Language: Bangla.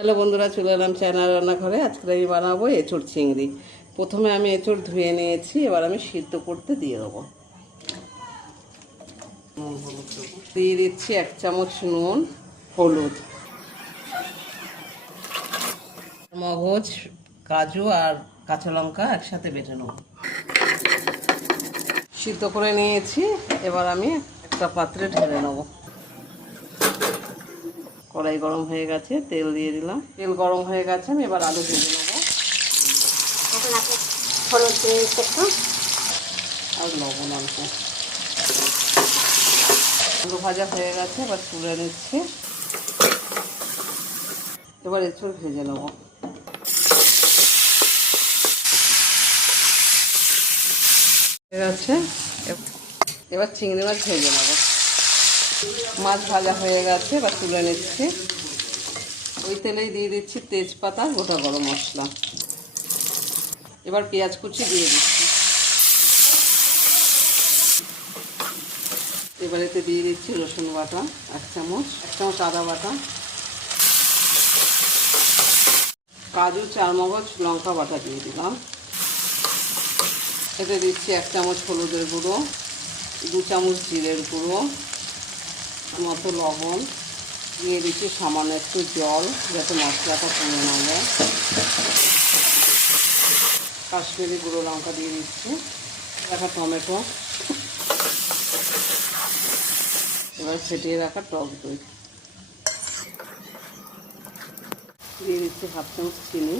হ্যালো বন্ধুরা, চলে এলাম চায়না রান্নাঘরে। আজকে আমি বানাবো এঁচোড় চিংড়ি। প্রথমে আমি এঁচোড় ধুয়ে নিয়েছি, এবার আমি সিদ্ধ করতে দিয়ে দেবো। দিয়ে দিচ্ছি 1 চামচ নুন, হলুদ, মগজ, কাজু আর কাঁচা লঙ্কা একসাথে বেটে নেব। সিদ্ধ করে নিয়েছি, এবার আমি একটা পাত্রে ঢেলে নেব। কড়াই গরম হয়ে গেছে, তেল দিয়ে দিলাম। তেল গরম হয়ে গেছে, আমি এবার আলু ভেজে নেবো। হলুদ দিয়ে একটু আর লবণ অল্প। আলু ভাজা হয়ে গেছে, এবার তুলে নিচ্ছি। এবার এঁচোড় ভেজে নেব। হয়ে গেছে, এবার চিংড়ি মাছ ভেজে নেব। মাছ ভাজা হয়ে গেছে, এবার তুলে নিচ্ছি। ওই তেলেই দিয়ে দিচ্ছি তেজপাতা, গোটা গরম মশলা। এবার পেঁয়াজ কুচি দিয়ে দিচ্ছি। এবার এতে দিয়ে দিচ্ছি রসুন বাটা 1 চামচ, 1 চামচ আদা বাটা, কাজু, চারমগজ, লঙ্কা বাটা দিয়ে দিলাম। এতে দিচ্ছি 1 চামচ হলুদের গুঁড়ো, 2 চামচ জিরের গুঁড়ো, মতো লবণ, দিয়ে দিচ্ছি সামান্য একটু জল যাতে মশলাটা কমে না যায়। কাশ্মীরি গুঁড়ো লঙ্কা দিয়ে দিচ্ছি, রাখা টমেটো, এবার ফেটিয়ে রাখা টক দই দিয়ে দিচ্ছি 1/2 চামচ চিনি।